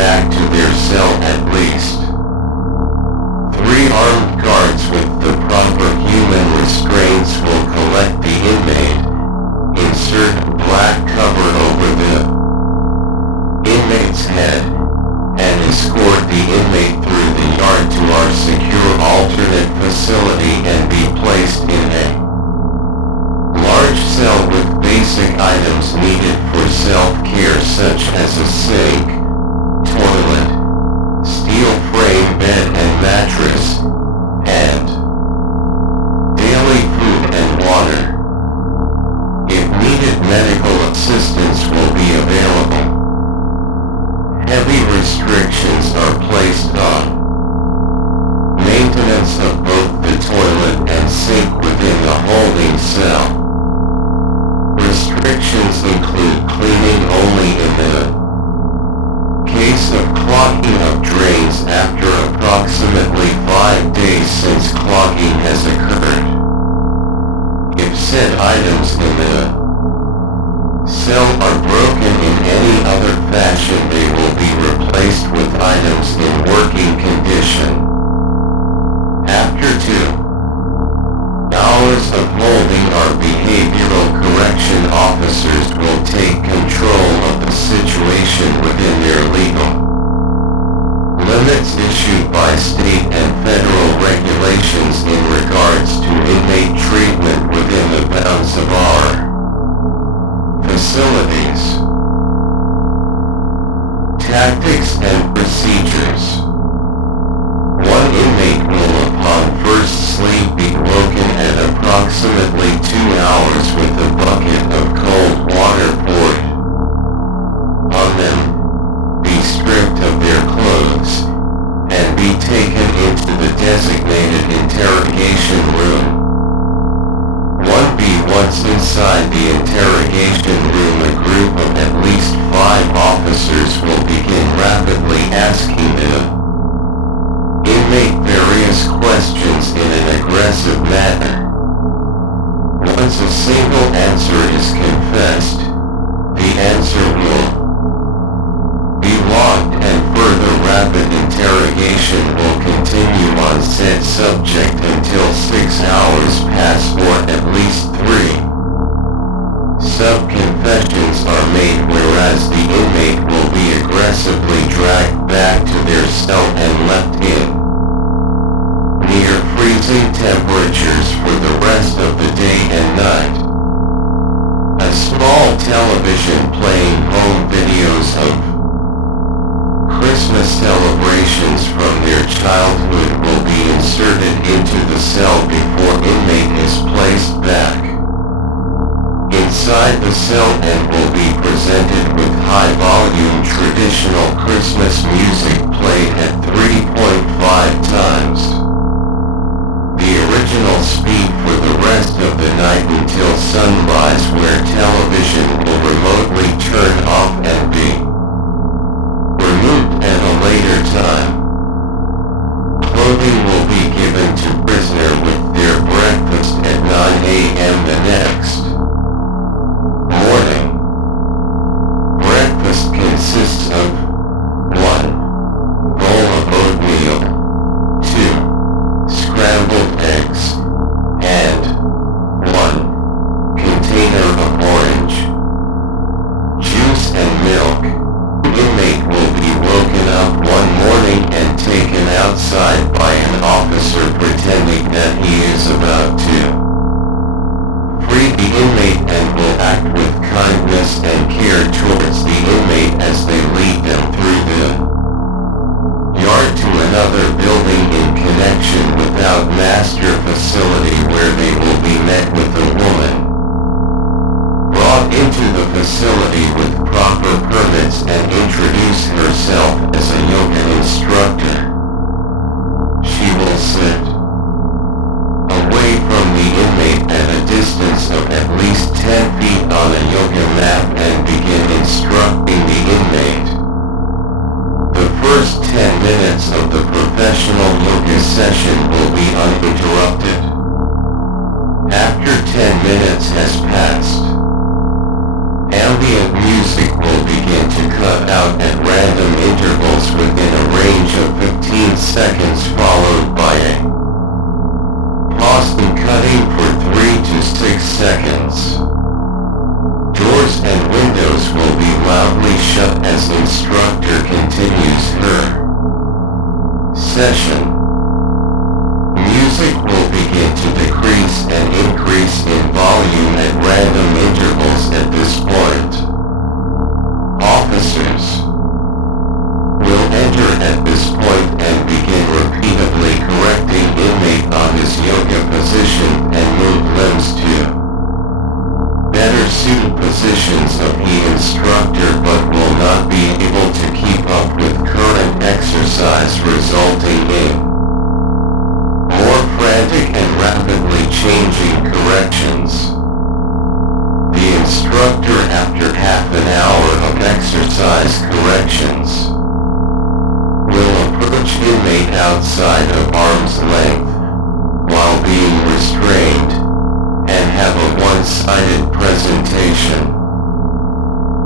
back to their cell at least. 3 armed guards with the proper human restraints will collect the inmate, insert a black cover over the inmate's head, and escort the inmate through the yard to our secure alternate facility and be placed in a large cell with basic items needed for self-care such as a sink, toilet, steel frame bed and mattress, and daily food and water. If needed, medical assistance will be available. Heavy restrictions are placed on maintenance of both the toilet and sink within the holding cell. Restrictions include cleaning only in the case of clogging of drains after approximately 5 days since clogging has occurred. If said items in the cell are broken in any other fashion, they will be replaced with items in working condition. After 2 hours of holding, our behavioral correction officers will take control of the situation within their legal limits issued by state and federal regulations in regards to inmate treatment within the bounds of our facilities. Tactics and procedures. 1 inmate will upon first sleep be woken at approximately 2 hours with a bucket of cold water poured on them, be stripped of their clothes, and be taken into the designated interrogation room. 1B. Once inside the interrogation room, a group of at least 5 officers will begin rapidly asking the inmate various questions in an aggressive manner. Once a single answer is confessed, the answer will be logged and further rapid interrogation will continue on said subject until 6 hours pass or at least 3 sub-confessions are made, whereas the inmate will be aggressively dragged back to their cell and left in near freezing temperatures for the rest of the day and night. A small television playing home videos of Christmas celebrations from their childhood will be inserted into the cell before inmate is placed back inside the cell and will be presented with high-volume traditional Christmas music played at 3.5 times the original speed for the rest of the night until sunrise, where television will remotely turn off and be removed at a later time. Clothing will be given to prisoner with their breakfast at 9 a.m. the next morning. Breakfast consists of 1 bowl of oatmeal, 2 scrambled eggs, and 1 container of orange juice and milk. Inmate will be woken up one morning and taken outside by an officer pretending that he is about to free the inmate and will act with kindness and care towards the inmate as they lead them through the yard to another building in connection without master facility, where they will be met with a woman brought into the facility with proper permits and introduce herself as a yoga instructor. She will sit away from the inmate at a distance of at least 10 feet on a yoga mat and begin instructing the inmate. The first 10 minutes of the professional yoga session will be uninterrupted. After 10 minutes has passed, ambient music will begin to cut out at random intervals seconds followed by a pause and cutting for 3 to 6 seconds. Doors and windows will be loudly shut as instructor continues her session. Music will begin to decrease and increase in volume at random intervals at this point. Officers will enter at this point and begin repeatedly correcting inmate on his yoga position and move limbs to better suited positions of the instructor, but will not be able to keep up with current exercise, resulting in more frantic and rapidly changing corrections. The instructor, after half an hour of exercise corrections, will approach inmate outside of arm's length while being restrained and have a one-sided presentation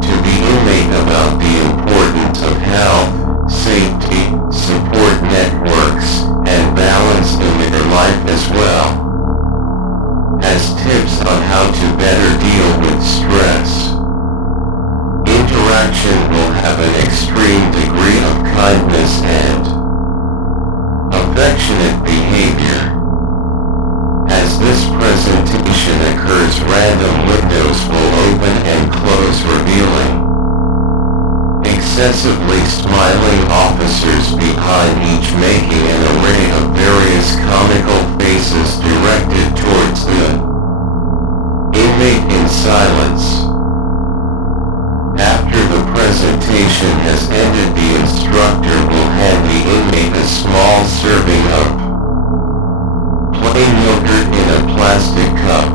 to the inmate about the importance of health, safety, support networks, and balance in their life, as well as tips on how to better deal with stress. Interaction will have an extreme degree of kindness and affectionate behavior. As this presentation occurs, random windows will open and close, revealing excessively smiling officers behind each, making an array of various comical faces directed towards the inmate in silence. After the presentation has ended, the instructor will hand the inmate a small serving of plain yogurt in a plastic cup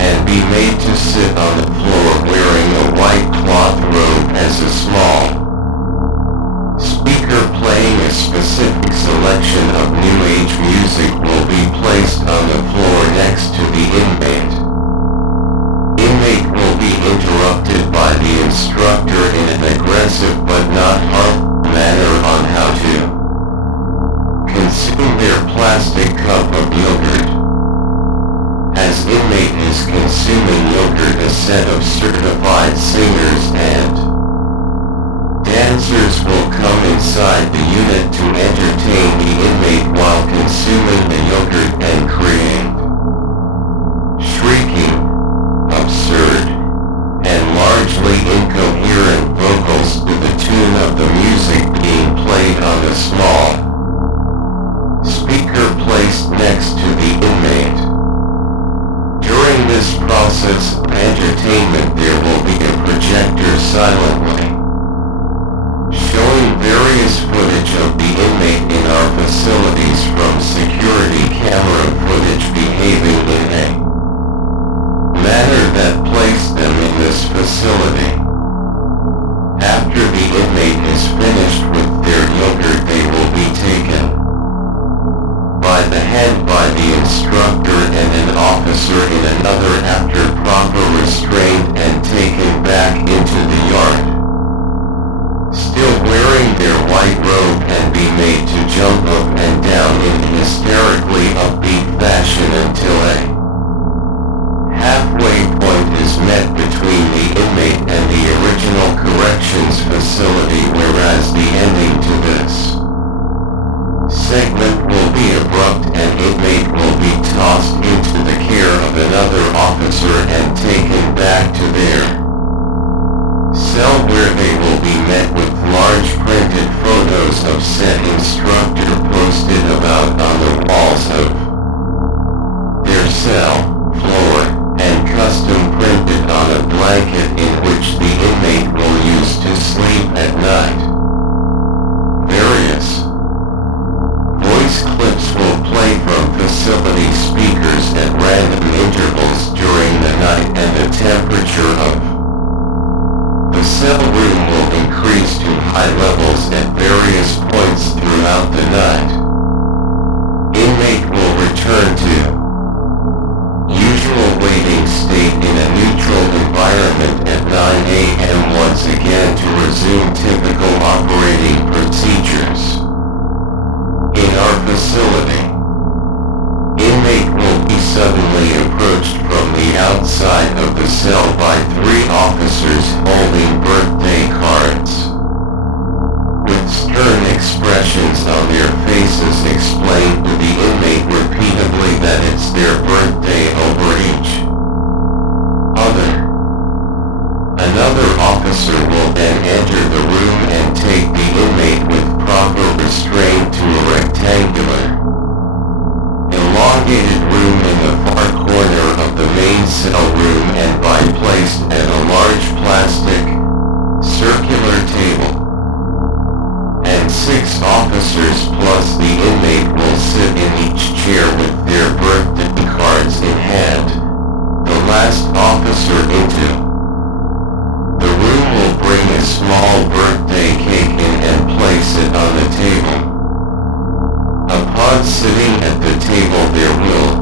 and be made to sit on the floor wearing a white cloth robe, as a small speaker playing a specific selection of New Age music will be placed on the floor next to the inmate. Inmate will be interrupted by the instructor in an aggressive but not harmful manner on how to consume their plastic cup of yogurt. As inmate is consuming yogurt, a set of certified singers and dancers will come inside the unit to entertain the inmate while consuming the yogurt and create shrieking, absurd, and largely incoherent vocals to the tune of the music being played on a small speaker placed next to the inmate. During this process of entertainment, there will be a projector silently showing various footage of the inmate in our facilities, from security camera footage behaving in a manner that placed them in this facility. After the inmate is finished with their yogurt, they will be taken by the hand by the instructor and an officer in another after proper restraint and taken back into the yard, still wearing their white robe, and be made to jump up and down in hysterically upbeat fashion until a halfway point is met between the inmate and the original corrections facility, whereas the ending to this segment will be abrupt and inmate will be tossed into the care of another officer and taken back to their cell, where they will be met with large printed photos of said instructor posted about on the walls of their cell floor, and custom printed on a blanket in which the inmate will use to sleep at night. Various voice clips will play from facility speakers at random intervals during the night, and the temperature of the cell room will increase to high levels at various points throughout the night. Inmate will return to usual waiting state in a neutral environment at 9 a.m. once again to resume typical operating procedures. facility. Inmate will be suddenly approached from the outside of the cell by 3 officers holding birthday cards. With stern expressions on their faces, explain to the inmate repeatedly that it's their birthday over each other. Another officer will then enter the room and take the inmate with proper restraint to a rectangular, elongated room in the far corner of the main cell room and by placed at a large plastic, circular table. And 6 officers plus the inmate will sit in each chair with their birthday cards in hand, the last officer into the room will bring a small birthday cake in and place it on the table. Upon sitting at the table there will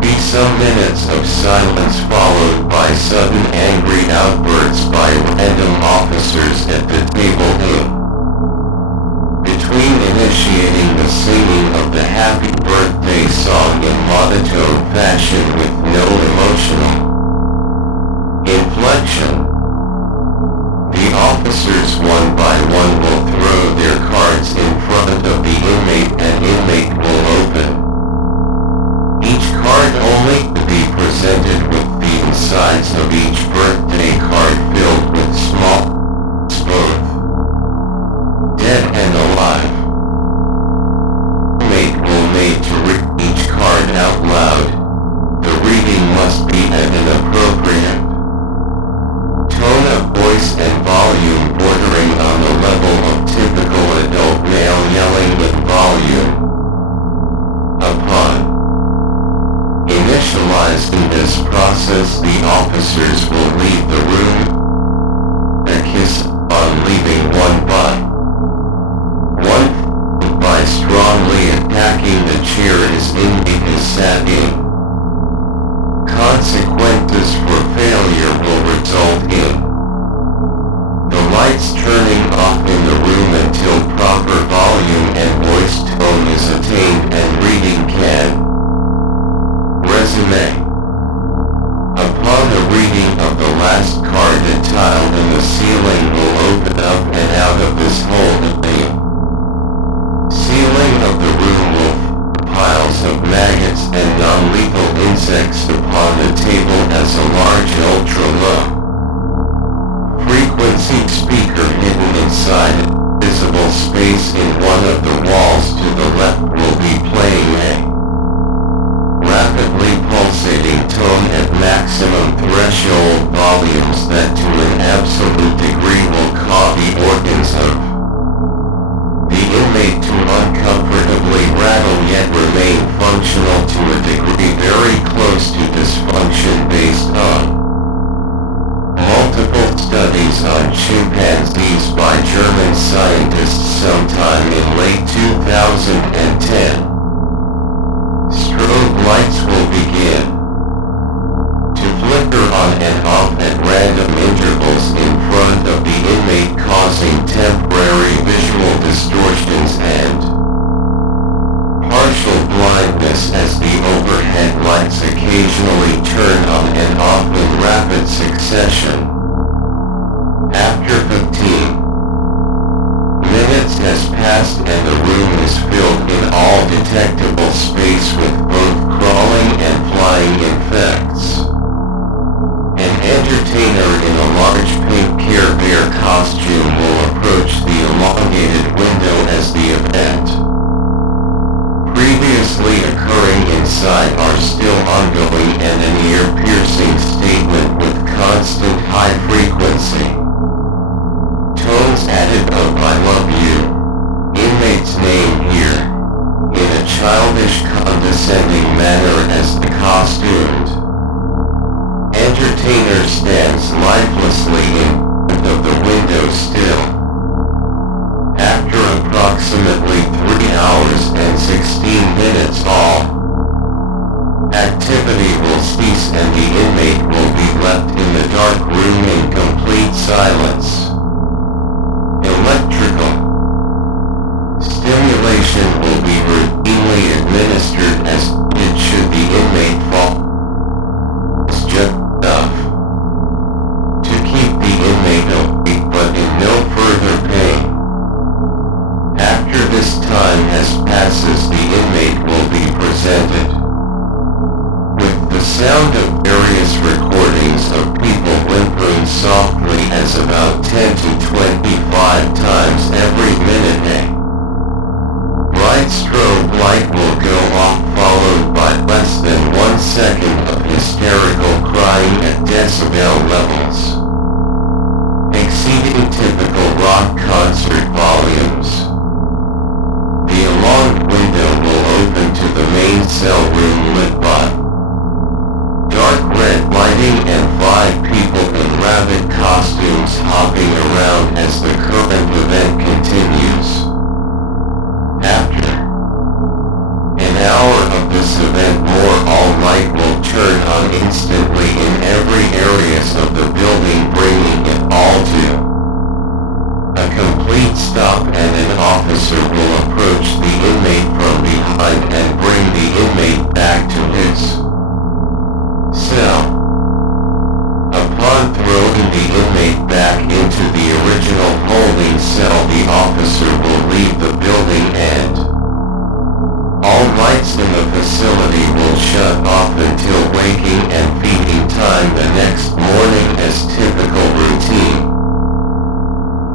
be some minutes of silence followed by sudden angry outbursts by random officers at the table who, between initiating the singing of the happy birthday song in monotone fashion with no emotional inflection, the officers one by one will throw their cards in front of the inmate and inmate will open each card only to be presented with the insides of each birthday card filled with small, both dead and alive. Inmate will made to read each card out loud. The reading must be at an appropriate tone of voice and volume bordering on the level of typical adult male yelling with volume. Upon initializing this process, the officers will leave the room. A kiss on leaving one by strongly attacking the chair his inmate is sat in. Consequences for failure will result in the lights turning off in the room until proper volume and voice tone is attained and reading can resume. Upon the reading of the last card, a tile in the ceiling will open up and out of this hole the ceiling of the room will piles of maggots and non-lethal insects upon the table as a large ultra-low frequency speaker hidden inside a visible space in one of the walls to the left will be playing a rapidly pulsating tone at maximum threshold volumes that to an absolute degree will cause the organs of the inmate to uncomfortably rattle yet remain functional to a degree very close to dysfunction based on multiple studies on chimpanzees by German scientists sometime in late 2010. Strobe lights will begin to flicker on and off at random intervals in front of the inmate, causing temporary visual distortions and partial blindness as the overhead lights occasionally turn on and off in rapid succession. After 15 minutes has passed and the room is filled in all detectable space with both crawling and flying effects, an entertainer in a large pink Care Bear costume will approach the elongated window as the event previously occurring inside are still ongoing, and an ear-piercing statement with constant high frequency tones added of "I love you," inmate's name here, in a childish condescending manner as the costumed entertainer stands lifelessly in front of the window still. After approximately 3 hours and 16 minutes all activity will cease and the inmate will be left in the dark room in complete silence. Electrical stimulation will be administered as it should the inmate falls just enough to keep the inmate awake but in no further pain. After this time has passes, the inmate will be presented with the sound of various recordings of people whimpering softly as about 10 to 25 times every minute. A bright strobe light will go off, followed by less than 1 second of hysterical crying at decibel levels exceeding typical rock concert volumes. The alarmed window will open to the main cell room lit by dark red lighting and 5 people in rabbit costumes hopping around as the current event continues. After an hour of this event, more all light will turn on instantly in every areas of the building, bringing it all to a complete stop, and an officer will approach the inmate from behind and bring the inmate back to his cell. Upon throwing the inmate back into the original holding cell, the officer will leave the building and all lights in the facility will shut off until waking and feeding time the next morning as typical routine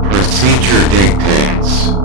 procedure dictates.